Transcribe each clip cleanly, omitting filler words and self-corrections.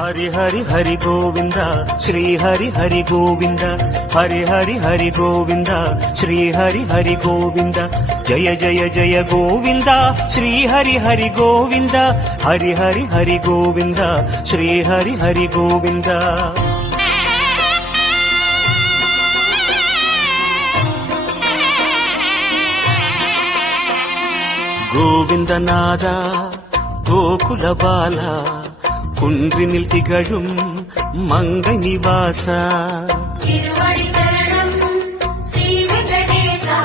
हरि हरि हरि गोविंद श्री हरि हरि गोविंद हरि हरि हरि गोविंद श्री हरि हरि गोविंद जय जय जय गोविंद श्री हरि हरि गोविंद हरि हरि हरि गोविंद श्री हरि हरि गोविंद गोविंद नादा गोकुल बाला குன்றினில் திகழும் மங்கை நிவாசா திருவடி சரணம் ஸ்ரீ வெங்கடேசா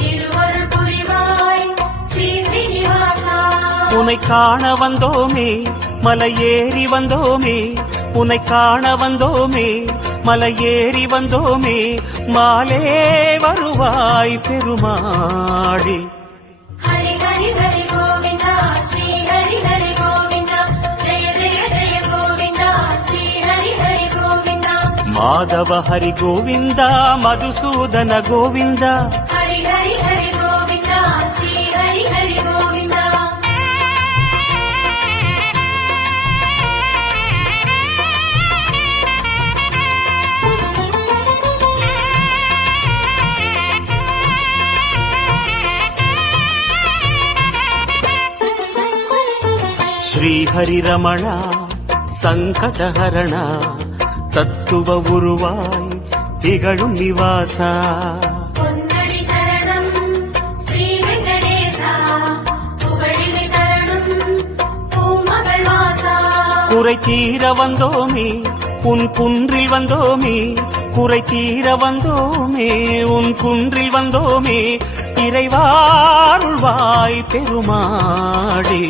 திருவருள் புரிவாய் ஸ்ரீ ஸ்ரீனிவாசா உன்னை காண வந்தோமே மலையேறி வந்தோமே உன்னை காண வந்தோமே மலையேறி வந்தோமே மாலே வருவாய் பெருமாளே ஹரி ஹரி ஹரி கோவிந்தா ஸ்ரீ ஹரி ஹரி கோவிந்தா ஜெய ஜெய ஜெய கோவிந்தா ஸ்ரீ ஹரி ஹரி கோவிந்தா மாதவ ஹரி கோவிந்தா மதுசூதன கோவிந்தா ஹரி ஹரி ஹரி கோவிந்தா ஸ்ரீ ஹரி ஹரி கோவிந்தா ஸ்ரீ ஹரி ரமணா சங்கடஹரணா தத்துவ உருவாய் திகழும் நிவாசா பொன்னடி சரணம் ஸ்ரீ வெங்கடேசா புகழிலை தரணும் பூமகள் வாசா குறை தீர வந்தோமே உன் குன்றில் வந்தோமே குறை தீர வந்தோமே உன் குன்றில் வந்தோமே இறைவாருள்வாய் பெருமாளே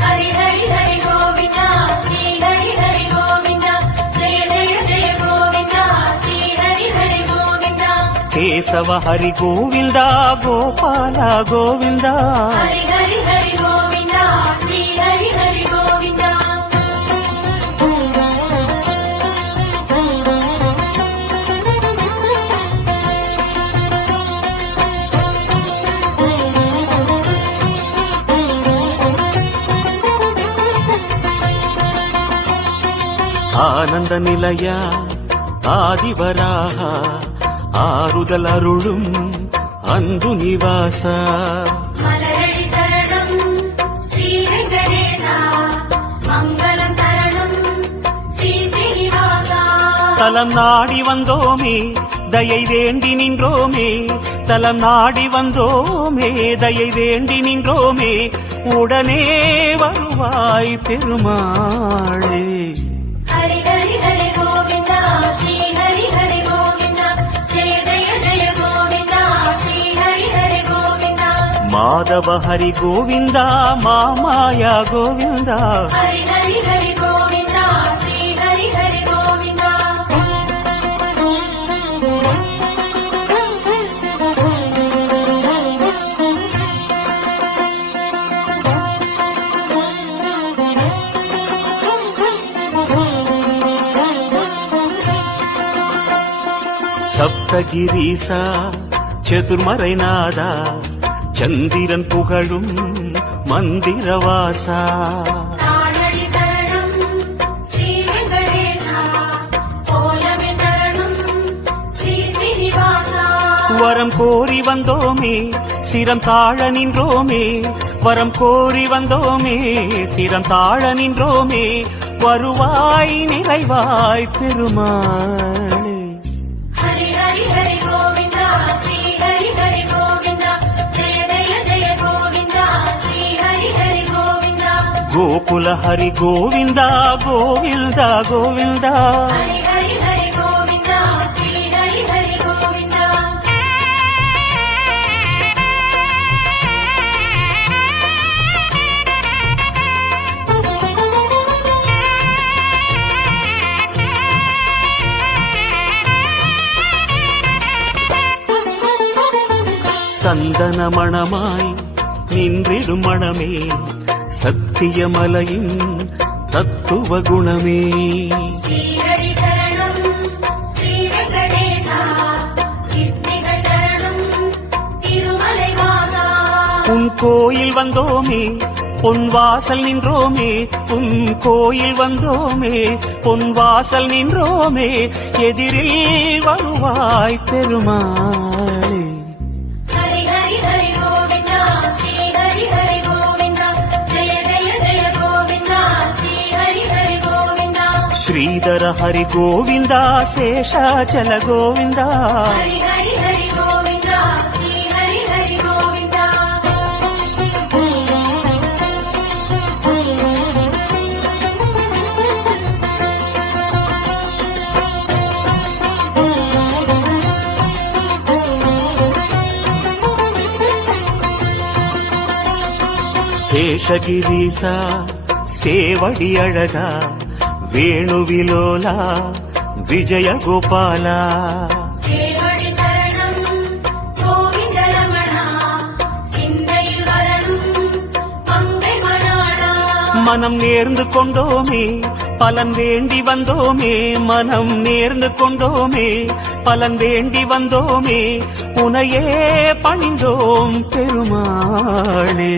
ஹரி ஹரி ஹரி கோவிந்தா ஸ்ரீ ஹரி ஹரி கோவிந்தா ஜெய ஜெய ஜெய கோவிந்தா ஸ்ரீ ஹரி ஹரி கோவிந்தா கேசவ ஹரி கோவிந்தா கோபால கோவிந்தா ஹரி ஹரி ஹரி கோவிந்தா ஸ்ரீ ஹரி ஹரி கோவிந்தா ஆனந்த நிலையா ஆதிவராக ஆறுதல் அருளும் அன்பு நிவாசா மலரடி சரணம் ஸ்ரீ வெங்கடேசா மங்களம் தரணும் ஸ்ரீ ஸ்ரீனிவாசா தலம் நாடி வந்தோமே தயை வேண்டி நின்றோமே தலம் நாடி வந்தோமே தயை வேண்டி நின்றோமே உடனே வருவாய் பெருமாளே ஹரி ஹரி ஹரி கோவிந்தா ஸ்ரீ ஹரி ஹரி கோவிந்தா ஜெய ஜெய ஜெய கோவிந்தா ஸ்ரீ ஹரி ஹரி கோவிந்தா மாதவ ஹரி கோவிந்தா மாமாயா கோவிந்தா ஹரி ஹரி ஹரி கோவிந்தா ஸ்ரீ ஹரி ஹரி கோவிந்தா சப்தகிரீசா சதுர்மறைநாதா சந்திரன் புகழும் மந்திரவாசா தாழடி சரணம் ஸ்ரீ வெங்கடேசா கோலமே சரணம் ஸ்ரீ ஸ்ரீனிவாசா வரம் கோரி வந்தோமே சிரம் தாழ நின்றோமே வரம் கோரி வந்தோமே சிரம் தாழ நின்றோமே வருவாய் நிறைவாய் பெருமாளே ஹரி ஹரி ஹரி கோவிந்தா ஸ்ரீ ஹரி ஹரி கோவிந்தா ஜெய ஜெய ஜெய கோவிந்தா ஸ்ரீ ஹரி ஹரி கோவிந்தா கோகுல ஹரி கோவிந்தா கோவிந்தா கோவிந்தா ஹரி ஹரி ஹரி கோவிந்தா ஸ்ரீ ஹரி ஹரி கோவிந்தா சந்தன மணமாய் நின்றிடும் மணமே சத்தியமலையின் தத்துவ குணமே ஸ்ரீஹரி சரணம் ஸ்ரீ வெங்கடேசா சித்திகள் தரணும் திருமலை வாசா உன் கோயில் வந்தோமே பொன் வாசல் நின்றோமே உன் கோயில் வந்தோமே பொன் வாசல் நின்றோமே எதிரில் வருவாய் பெருமாளே. ஹரி ஹரி ஹரி கோவிந்தா ஸ்ரீ ஹரி ஹரி கோவிந்தா ஜெய ஜெய ஜெய கோவிந்தா ஸ்ரீ ஹரி ஹரி கோவிந்தா. ஸ்ரீதர ஹரி கோவிந்தா சேஷாச்சல கோவிந்தா. ஹரி ஹரி ஹரி கோவிந்தா ஸ்ரீ ஹரி ஹரி கோவிந்தா. శేషగిరీశ సేవడి అழగా వేణువిలోలా విజయ గోపాల. சேவடி சரணம் கோவிந்த ரமணா சிந்தையில் வரணும் மங்கை மணாளா. மனம் நேர்ந்து கொண்டோமே பலன் வேண்டி வந்தோமே மனம் நேர்ந்து கொண்டோமே பலன் வேண்டி வந்தோமே உனையே பணிந்தோம் பெருமாளே.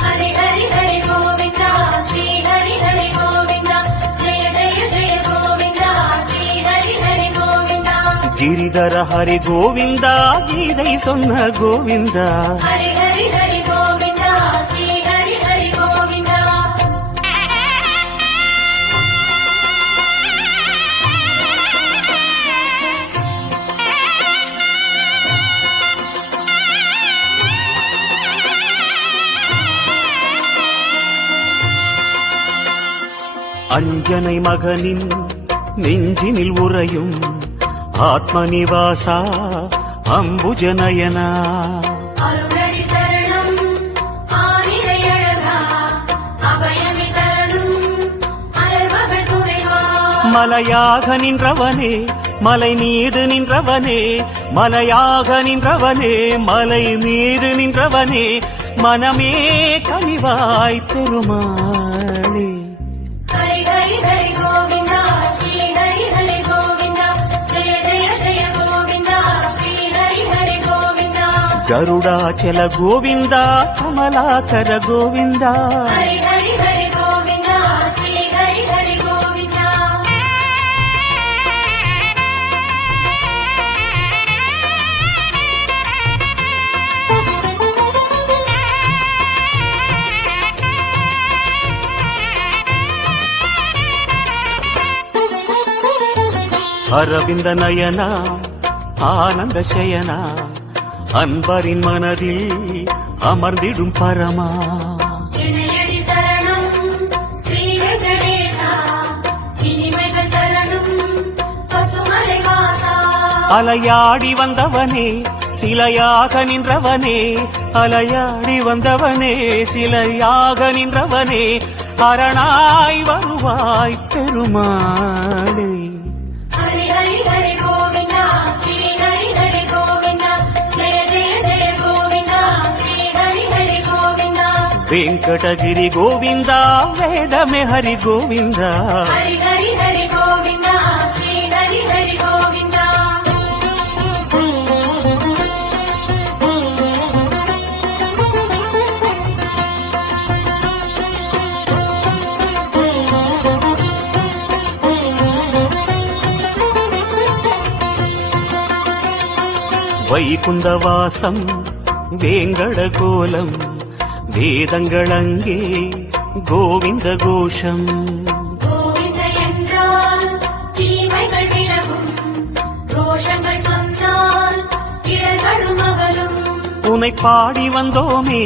ஹரி ஹரி ஹரி கோவிந்தா ஸ்ரீ ஹரி ஹரி கோவிந்தா ஜெய ஜெய ஜெய கோவிந்தா ஸ்ரீ ஹரி ஹரி கோவிந்தா. గిరిధర హరి గోవిందా గీதை சொன்ன గోవిందా. ஹரி ஹரி ஹரி கோவிந்தா ஸ்ரீ ஹரி ஹரி கோவிந்தா. அஞ்சனை மகனின் நெஞ்சினில் உறையும் ஆத்மநிவாசா அம்புஜநயனா. அருளடி சரணம் ஆனிலை அழகா அபயமி தரணும் அலர்வகள் துணைவா. மலையாக நின்றவனே மலை மீது நின்றவனே மலையாக நின்றவனே மலை மீது நின்றவனே மனமே கனிவாய் பெருமாளே. ஹரி ஹரி ஹரி கோவிந்தா ஸ்ரீ ஹரி ஹரி கோவிந்தா ஜெய ஜெய ஜெய கோவிந்தா ஸ்ரீ ஹரி ஹரி கோவிந்தா. గరుడాచల గోవిందా కమలాకర గోవిందా. ஹரி ஹரி ஹரி கோவிந்தா ஸ்ரீ ஹரி ஹரி கோவிந்தா. அரவிந்த நயனா ஆனந்த சயனா அன்பரின் மனதில் அமர்ந்திடும் பரமா. இணையடி சரணம் ஸ்ரீ வெங்கடேசா இனிமைகள் தரணும் பசுமலை வாசா. அலையாடி வந்தவனே சிலையாக நின்றவனே அலையாடி வந்தவனே சிலையாக நின்றவனே அரணாய் வருவாய் பெருமாளே. ஹரி ஹரி ஹரி கோவிந்தா ஸ்ரீ ஹரி ஹரி கோவிந்தா ஜெய ஜெய ஜெய கோவிந்தா ஸ்ரீ ஹரி ஹரி கோவிந்தா. వెంకటగిరి గోవిందా వేదమే హరి గోవిందా. ஹரி ஹரி ஹரி கோவிந்தா ஸ்ரீ ஹரி ஹரி கோவிந்தா. வைகுந்தவாசம் வேங்கட கோலம் வேதங்களங்கே கோவிந்த கோஷம். கோவிந்த என்றால் தீமைகள் விலகும் தோஷங்கள் சொன்னால் இடர்களும் அகலும். உனை பாடி வந்தோமே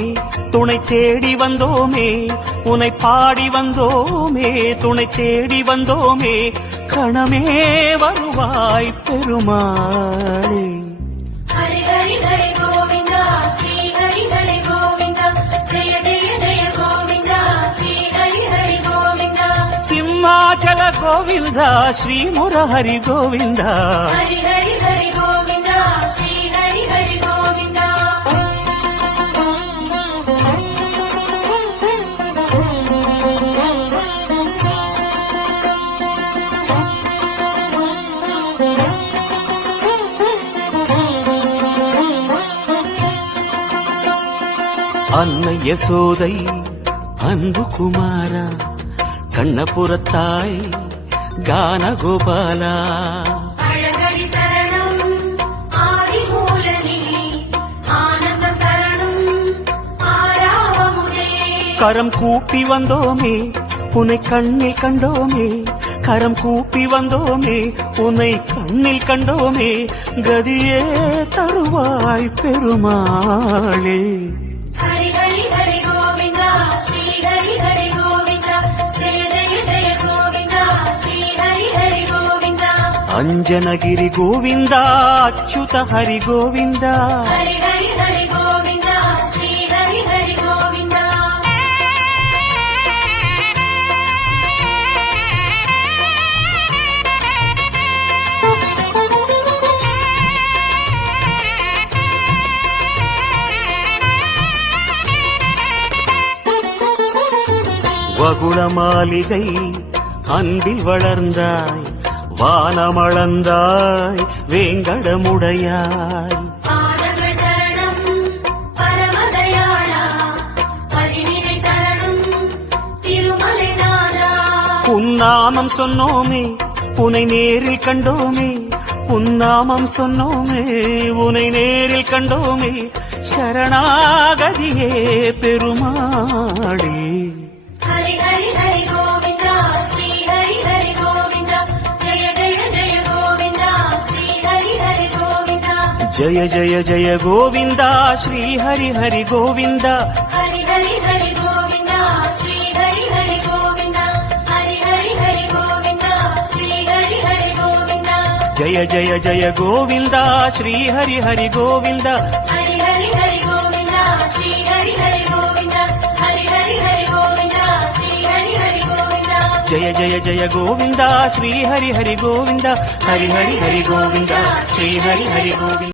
துணை தேடி வந்தோமே உனை பாடி வந்தோமே துணை தேடி வந்தோமே கணமே வருவாய் பெருமாளே. ஹரி ஹரி ஹரி கோவிந்தா ஸ்ரீ ஹரி ஹரி கோவிந்தா ஜெய ஜெய ஜெய கோவிந்தா ஸ்ரீ ஹரி ஹரி கோவிந்தா. సింహాచల గోవిందా శ్రీ మురహరి గోవిందా. ஹரி ஹரி ஹரி கோவிந்தா ஸ்ரீ ஹரி ஹரி கோவிந்தா. அன்னை யசோதை அன்பு குமாரா கண்ணபுரத்தாய் கான கோபாலா அழகடி தரணம் ஆதிமூலனே ஆனந்த தரணம் ஆராவமுதே கரம் கூப்பி வந்தோமே உன்னை கண்ணில் கண்டோமே கரம் கூப்பி வந்தோமே உன்னை கண்ணில் கண்டோமே கதியே தருவாய் பெருமாளே ஹரி ஹரி ஹரி கோவிந்தா ஸ்ரீ ஹரி ஹரி கோவிந்தா ஜெய ஜெய ஜெய கோவிந்தா ஸ்ரீ ஹரி ஹரி கோவிந்தா அஞ்சனகிரி கோவிந்தா அச்சுத ஹரி கோவிந்தா ஹரி ஹரி ஹரி கோவிந்தா ஸ்ரீ ஹரி ஹரி கோவிந்தா வகுள மாளிகை அன்பில் வளர்ந்தாய் வானமளந்தாய் வேங்கடமுடையாய் பாதங்கள் தரணம் பரமதயாளா பரிநிலை தரணம் திருமலை நாதா உன்னாமம் சொன்னோமே உனை நேரில் கண்டோமே உன்னாமம் சொன்னோமே உனை நேரில் கண்டோமே சரணாகதியே பெருமாளே ஹரி ஹரி ஹரி கோவிந்தா ஸ்ரீ ஹரி ஹரி கோவிந்தா ஜெய ஜெய ஜெய கோவிந்தா ஸ்ரீ ஹரி ஹரி கோவிந்தா ஜய ஜய ஜய கோவிந்தா ஸ்ரீ ஹரி ஹரி கோவிந்தா ஹரி ஹரி ஹரி கோவிந்தா ஸ்ரீ ஹரி ஹரி கோவிந்தா ஹரி ஹரி ஹரி கோவிந்தா ஸ்ரீ ஹரி ஹரி கோவிந்தா ஜய ஜய ஜய கோவிந்தா ஸ்ரீ ஹரி ஹரி கோவிந்தா ஹரி ஹரி ஹரி கோவிந்தா ஸ்ரீ ஹரி ஹரி கோவிந்தா ஹரி ஹரி ஹரி கோவிந்தா ஸ்ரீ ஹரி ஹரி கோவிந்தா ஜய ஜய ஜய கோவிந்தா ஸ்ரீ ஹரி ஹரி கோவிந்தா ஹரி ஹரி ஹரி கோவிந்தா ஸ்ரீ ஹரி ஹரி கோவிந்தா